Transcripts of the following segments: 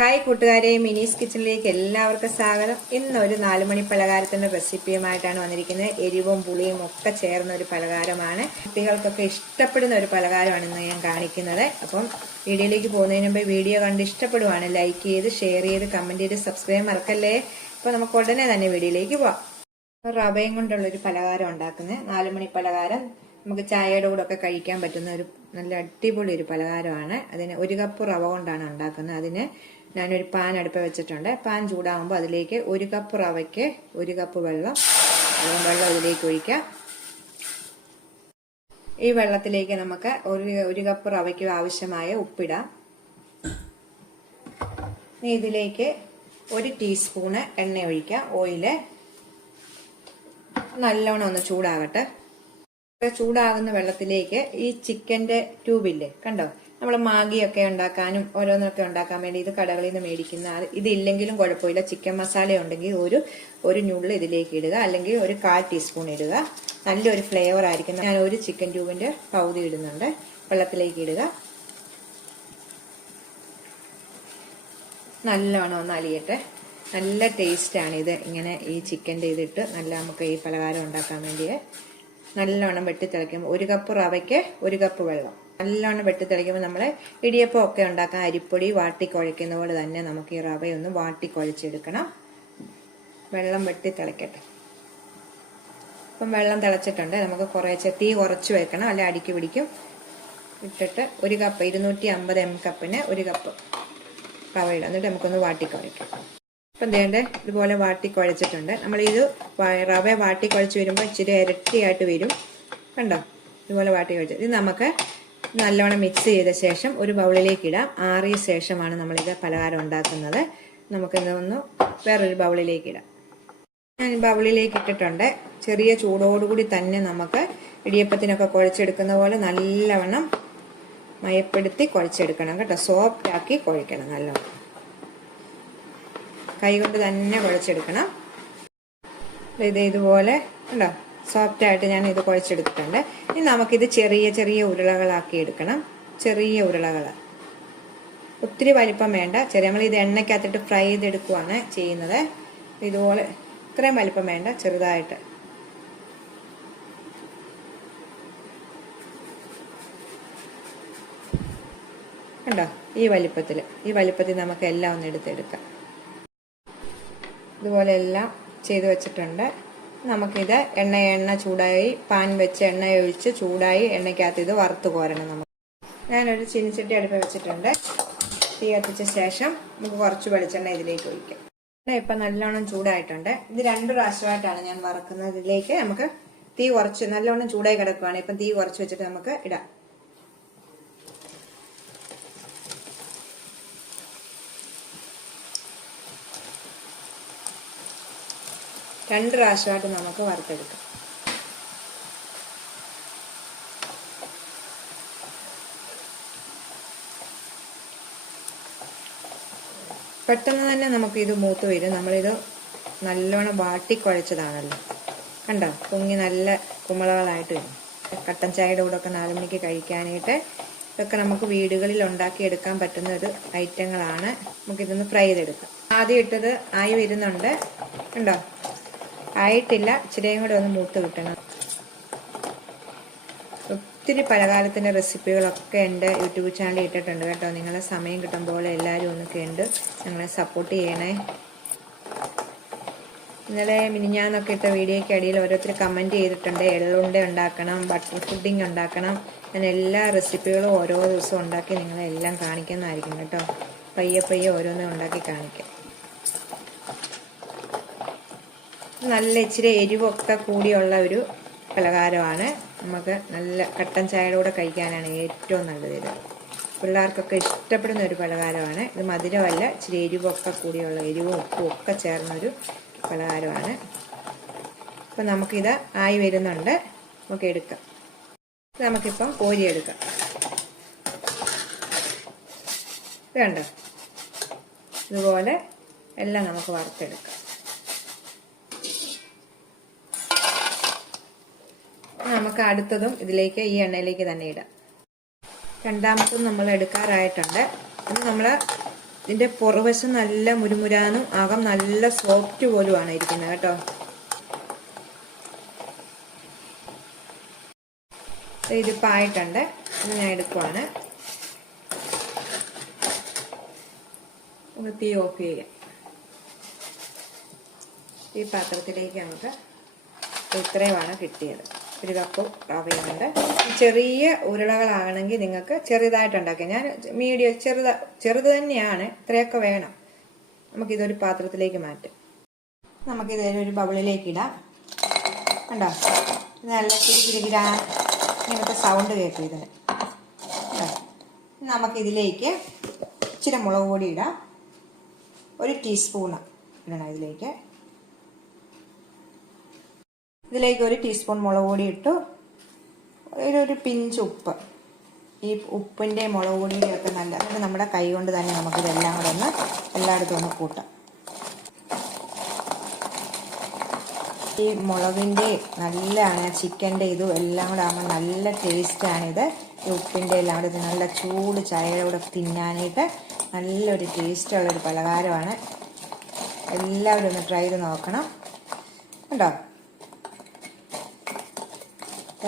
Hi കൂട്ടുകാരെ മിനീസ് കിച്ചണിലേക്ക് എല്ലാവർക്കും സ്വാഗതം. ഇന്ന് ഒരു നാലുമണി പലഹാരത്തിന്റെ റെസിപ്പിയുമായിട്ടാണ് വന്നിരിക്കുന്നത്. എരിവും പുളിയും ഒക്കെ ചേർന്ന ഒരു പലഹാരമാണ്. കുട്ടികൾക്കൊക്കെ ഇഷ്ടപ്പെടുന്ന ഒരു പലഹാരമാണ് ഇന്ന് ഞാൻ കാണിക്കുന്നത്. അപ്പം വീഡിയോയിലേക്ക് പോകുന്നതിന് മുമ്പ് വീഡിയോ കണ്ട് ഇഷ്ടപ്പെടുവാണ് ലൈക്ക് ചെയ്ത് ഷെയർ ചെയ്ത് കമന്റ് ചെയ്ത് സബ്സ്ക്രൈബ് മറക്കല്ലേ? അപ്പോൾ നമുക്ക് ഉടനെ തന്നെ വീഡിയോയിലേക്ക് പോവാം. റവയും കൊണ്ടുള്ള ഒരു പലഹാരം ഉണ്ടാക്കുന്നത്. നാലുമണി പലഹാരം. നമുക്ക് ചായയുടെ കൂടെ ഒക്കെ കഴിക്കാൻ പറ്റുന്ന ഒരു നല്ല അടിപൊളി ഒരു പലഹാരമാണ്. അതിന് ഒരു കപ്പ് റവ കൊണ്ടാണ് ഉണ്ടാക്കുന്നത്. അതിന് ഞാനൊരു പാൻ അടുപ്പ് വെച്ചിട്ടുണ്ട്. പാൻ ചൂടാകുമ്പോൾ അതിലേക്ക് ഒരു കപ്പ് റവയ്ക്ക് ഒരു കപ്പ് വെള്ളം വെള്ളം അതിലേക്ക് ഒഴിക്കാം ഈ വെള്ളത്തിലേക്ക് നമുക്ക് ഒരു ഒരു കപ്പ് റവയ്ക്ക് ആവശ്യമായ ഉപ്പിടാം. ഇതിലേക്ക് ഒരു ടീസ്പൂണ് എണ്ണ ഒഴിക്കാം ഓയിൽ നല്ലോണം ഒന്ന് ചൂടാകട്ടെ. ചൂടാകുന്ന വെള്ളത്തിലേക്ക് ഈ ചിക്കന്റെ ട്യൂബില്ലേ കണ്ടോ? നമ്മൾ മാഗിയൊക്കെ ഉണ്ടാക്കാനും ഓരോന്നൊക്കെ ഉണ്ടാക്കാൻ വേണ്ടി ഇത് കടകളിൽ നിന്ന് മേടിക്കുന്ന ഇതില്ലെങ്കിലും കുഴപ്പമില്ല. ചിക്കൻ മസാല ഉണ്ടെങ്കിൽ ഒരു ഒരു ഞുള്ള് ഇതിലേക്ക് ഇടുക. അല്ലെങ്കിൽ ഒരു കാൽ ടീസ്പൂൺ ഇടുക. നല്ലൊരു ഫ്ലേവർ ആയിരിക്കും. ഞാൻ ഒരു ചിക്കൻ ട്യൂബിന്റെ പൗതി ഇടുന്നുണ്ട്. വെള്ളത്തിലേക്ക് ഇടുക. നല്ലോണം ഒന്ന് അലിയട്ടെ. നല്ല ടേസ്റ്റാണ് ഇത്. ഇങ്ങനെ ഈ ചിക്കന്റെ ഇതിട്ട് നല്ല നമുക്ക് ഈ പലഹാരം ഉണ്ടാക്കാൻ വേണ്ടിയേ. നല്ലോണം വെട്ടി തിളയ്ക്കും ഒരു കപ്പ് റവയ്ക്ക് ഒരു കപ്പ് വെള്ളം. നല്ലോണം വെട്ടി തെളിക്കുമ്പോൾ നമ്മൾ ഇടിയപ്പം ഒക്കെ ഉണ്ടാക്കാൻ അരിപ്പൊടി വാട്ടി കുഴയ്ക്കുന്ന പോലെ തന്നെ നമുക്ക് ഈ റവയൊന്ന് വാട്ടി കുഴച്ചെടുക്കണം. വെള്ളം വെട്ടി തിളയ്ക്കട്ടെ ഇപ്പം വെള്ളം തിളച്ചിട്ടുണ്ട്. നമുക്ക് കുറേശ്ശെ തീ കുറച്ച് വെക്കണം. അല്ലെ അടിക്ക് പിടിക്കും. ഇട്ടിട്ട് ഒരു കപ്പ് ഇരുന്നൂറ്റി അമ്പത് എം കപ്പിന് ഒരു കപ്പ് റവ ഇടാം എന്നിട്ട് നമുക്കൊന്ന് വാട്ടി കുഴയ്ക്കാം. ഇപ്പം ദേണ്ടേ ഇതുപോലെ വാട്ടി കുഴച്ചിട്ടുണ്ട്. നമ്മളിത് റവ വാട്ടി കുഴച്ച് വരുമ്പോൾ ഇച്ചിരി ഇരട്ടിയായിട്ട് വരും. കണ്ടോ? ഇതുപോലെ വാട്ടി കുഴച്ച്. ഇത് നമുക്ക് നല്ലോണം മിക്സ് ചെയ്ത ശേഷം ഒരു ബൗളിലേക്ക് ഇടാം. ആറിയ ശേഷമാണ് നമ്മളിത് പലഹാരം ഉണ്ടാക്കുന്നത്. നമുക്കിതൊന്ന് വേറൊരു ബൗളിലേക്ക് ഇടാം. ഞാൻ ബൗളിലേക്ക് ഇട്ടിട്ടുണ്ട്. ചെറിയ ചൂടോടുകൂടി തന്നെ നമുക്ക് ഇടിയപ്പത്തിനൊക്കെ കുഴച്ചെടുക്കുന്ന പോലെ നല്ലവണ്ണം മയപ്പെടുത്തി കുഴച്ചെടുക്കണം കേട്ടോ. സോഫ്റ്റ് ആക്കി കുഴക്കണം നല്ലവണ്ണം കൈകൊണ്ട് തന്നെ കുഴച്ചെടുക്കണം. ഇത് ഇതുപോലെ ഉണ്ടോ സോഫ്റ്റ് ആയിട്ട് ഞാൻ ഇത് കുഴച്ചെടുത്തിട്ടുണ്ട്. ഇനി നമുക്കിത് ചെറിയ ചെറിയ ഉരുളകളാക്കി എടുക്കണം. ചെറിയ ഉരുളകൾ ഒത്തിരി വലിപ്പം വേണ്ട. ചെറിയ നമ്മൾ ഇത് എണ്ണയ്ക്കകത്തിട്ട് ഫ്രൈ ചെയ്തെടുക്കുവാണ് ചെയ്യുന്നത്. ഇതുപോലെ ഇത്രയും വലിപ്പം വേണ്ട ചെറുതായിട്ട്. കണ്ടോ? ഈ വലിപ്പത്തിൽ ഈ വലിപ്പത്തിൽ നമുക്ക് എല്ലാം ഒന്ന് എടുത്തെടുക്കാം. ഇതുപോലെ എല്ലാം ചെയ്തു വെച്ചിട്ടുണ്ട്. നമുക്കിത് എണ്ണ എണ്ണ ചൂടായി പാൻ വെച്ച് എണ്ണ ഒഴിച്ച് ചൂടായി എണ്ണയ്ക്കകത്ത് ഇത് വറുത്ത് കോരണം നമുക്ക്. ഞാനൊരു ചീനിച്ചട്ടി അടുപ്പ് വെച്ചിട്ടുണ്ട്. തീ കത്തിച്ച ശേഷം നമുക്ക് കുറച്ച് വെളിച്ചെണ്ണ ഇതിലേക്ക് ഒഴിക്കാം. ഇപ്പം നല്ലോണം ചൂടായിട്ടുണ്ട്. ഇത് രണ്ട് പ്രാവശ്യമായിട്ടാണ് ഞാൻ വറക്കുന്നത്. ഇതിലേക്ക് നമുക്ക് തീ കുറച്ച് നല്ലോണം ചൂടായി കിടക്കുവാണ്. ഇപ്പം തീ കുറച്ച് വെച്ചിട്ട് നമുക്ക് ഇടാം. രണ്ട് പ്രാവശ്യമായിട്ട് നമുക്ക് വറുത്തെടുക്കാം. പെട്ടെന്ന് തന്നെ നമുക്ക് ഇത് മൂത്ത് വരും. നമ്മളിത് നല്ലോണം വാട്ടിക്കുഴച്ചതാണല്ലോ കണ്ടോ? പൊങ്ങി നല്ല കുമ്പളകളായിട്ട് വരും. കട്ടൻ ചായയുടെ കൂടെ ഒക്കെ നാലുമണിക്ക് കഴിക്കാനായിട്ട് ഇതൊക്കെ നമുക്ക് വീടുകളിൽ ഉണ്ടാക്കി എടുക്കാൻ പറ്റുന്ന ഒരു ഐറ്റങ്ങളാണ്. നമുക്കിതൊന്ന് ഫ്രൈ ചെയ്തെടുക്കാം. ആദ്യം ഇട്ടത് ആയി വരുന്നുണ്ട്. ഉണ്ടോ ആയിട്ടില്ല. ഇച്ചിരിയും കൂടെ ഒന്ന് മൂത്ത് കിട്ടണം. ഒത്തിരി പലകാലത്തിന്റെ റെസിപ്പികളൊക്കെ ഉണ്ട്. യൂട്യൂബ് ചാനലിൽ ഇട്ടിട്ടുണ്ട് കേട്ടോ. നിങ്ങളെ സമയം കിട്ടുമ്പോൾ എല്ലാവരും ഒന്ന് കണ്ട് ഞങ്ങളെ സപ്പോർട്ട് ചെയ്യണേ. ഇന്നലെ മിനിഞ്ഞാന്നൊക്കെ ഇട്ട വീഡിയോയ്ക്ക് അടിയിൽ ഓരോരുത്തർ കമന്റ് ചെയ്തിട്ടുണ്ട്. എള്ളുണ്ട ഉണ്ടാക്കണം ബട്ടർ ഫുഡിങ് ഉണ്ടാക്കണം. ഞാൻ എല്ലാ റെസിപ്പികളും ഓരോ ദിവസവും ഉണ്ടാക്കി നിങ്ങളെ എല്ലാം കാണിക്കുന്നതായിരിക്കും കേട്ടോ. പയ്യെ പയ്യെ ഓരോന്നും ഉണ്ടാക്കി കാണിക്കാം. നല്ല ഇച്ചിരി എരിവൊക്കെ കൂടിയുള്ള ഒരു പലഹാരമാണ്. നമുക്ക് നല്ല കട്ടൻ ചായയുടെ കൂടെ കഴിക്കാനാണ് ഏറ്റവും നല്ലത് ഇത്. പിള്ളേർക്കൊക്കെ ഇഷ്ടപ്പെടുന്ന ഒരു പലഹാരമാണ്. ഇത് മധുരമല്ല ഇച്ചിരി എരിവൊക്കെ കൂടിയുള്ള എരിവും ഉപ്പും ഒക്കെ ചേർന്നൊരു പലഹാരമാണ്. അപ്പം നമുക്കിത് ആയി വരുന്നുണ്ട്. നമുക്ക് എടുക്കാം. നമുക്കിപ്പം കോരി എടുക്കാം കണ്ടോ? ഇതുപോലെ എല്ലാം നമുക്ക് വറുത്തെടുക്കാം. നമുക്ക് അടുത്തതും ഇതിലേക്ക് ഈ എണ്ണയിലേക്ക് തന്നെ ഇടാം. രണ്ടാമത്തും നമ്മൾ എടുക്കാറായിട്ടുണ്ട്. ഇത് നമ്മൾ ഇതിന്റെ പുറവശം നല്ല മുരുമുരാനും അകം നല്ല സോഫ്റ്റ് പോലുമാണ് ഇരിക്കുന്നത് കേട്ടോ. ഇതിപ്പോൾ ഇതിപ്പോ ആയിട്ടുണ്ട്. ഇത് ഞാൻ എടുക്കുവാണ്. തീ ഓഫ് ചെയ്യാം. ഈ പാത്രത്തിലേക്ക് നമുക്ക് ഇത്രയുമാണ് കിട്ടിയത്. ഒരു കപ്പ് റവയുണ്ട് ചെറിയ ഉരുളകളാണെങ്കിൽ നിങ്ങൾക്ക് ചെറുതായിട്ടുണ്ടാക്കാം. ഞാൻ മീഡിയം ചെറുത ചെറുത് തന്നെയാണ്. ഇത്രയൊക്കെ വേണം. നമുക്കിതൊരു പാത്രത്തിലേക്ക് മാറ്റാം. നമുക്കിത് ഒരു ബൗളിലേക്ക് ഇടാം. കണ്ടോ? ഇത് നല്ല കിരികിരികിരാ ഇങ്ങനത്തെ സൗണ്ട് കേൾക്കും ഇതിന്? നമുക്കിതിലേക്ക് ഇച്ചിരി മുളക് പൊടി ഇടാം. ഒരു ടീസ്പൂണ് ഇടണം ഇതിലേക്ക്. ഇതിലേക്ക് ഒരു ടീസ്പൂൺ മുളക് പൊടി ഇട്ടു. ഒരു പിഞ്ച് ഉപ്പ്. ഈ ഉപ്പിന്റെ മുളക് പൊടിയുടെ ഒക്കെ നല്ല എന്നിട്ട് നമ്മുടെ കൈ കൊണ്ട് തന്നെ നമുക്കിതെല്ലാം കൂടെ ഒന്ന് എല്ലായിടത്തും ഒന്ന് കൂട്ടാം. ഈ മുളകിന്റെ നല്ലതാണ് ചിക്കന്റെ ഇതും എല്ലാം കൂടെ ആകുമ്പോൾ നല്ല ടേസ്റ്റാണിത് ഈ ഉപ്പിന്റെ എല്ലാം കൂടെ നല്ല ചൂട് ചായയുടെ കൂടെ തിന്നാനായിട്ട് നല്ലൊരു ടേസ്റ്റുള്ളൊരു പലഹാരമാണ്. എല്ലാവരും ഒന്ന് ട്രൈ ചെയ്ത് നോക്കണം. കണ്ടോ?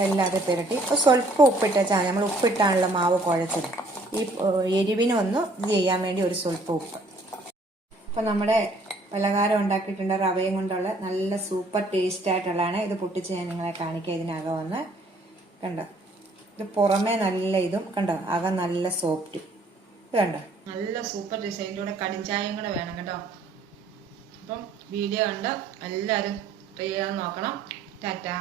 എല്ലാതെ പുരട്ടി. സ്വല്പ ഉപ്പിട്ട ചായ. നമ്മൾ ഉപ്പിട്ടാണല്ലോ മാവ് കുഴച്ചത്. ഈ എരിവിന് എരിവിനൊന്ന് ഇത് ചെയ്യാൻ വേണ്ടി ഒരു സ്വല്പം ഉപ്പ്. ഇപ്പം നമ്മുടെ പലഹാരം ഉണ്ടാക്കിയിട്ടുണ്ട് റവയും കൊണ്ടുള്ള നല്ല സൂപ്പർ ടേസ്റ്റ് ആയിട്ടുള്ളതാണ്. ഇത് പൊട്ടിച്ച് ഞാൻ നിങ്ങളെ കാണിക്കാം ഇതിനകം വന്ന് കണ്ടോ? ഇത് പുറമേ നല്ല ഇതും കണ്ടോ? അകം നല്ല സോഫ്റ്റും കണ്ടോ? നല്ല സൂപ്പർ ടേസ്റ്റ്. അതിന്റെ കൂടെ കടിഞ്ചായം കൂടെ വേണം കേട്ടോ. അപ്പം വീഡിയോ കണ്ട്? എല്ലാവരും ട്രൈ ചെയ്യാൻ നോക്കണം. ടാറ്റാ.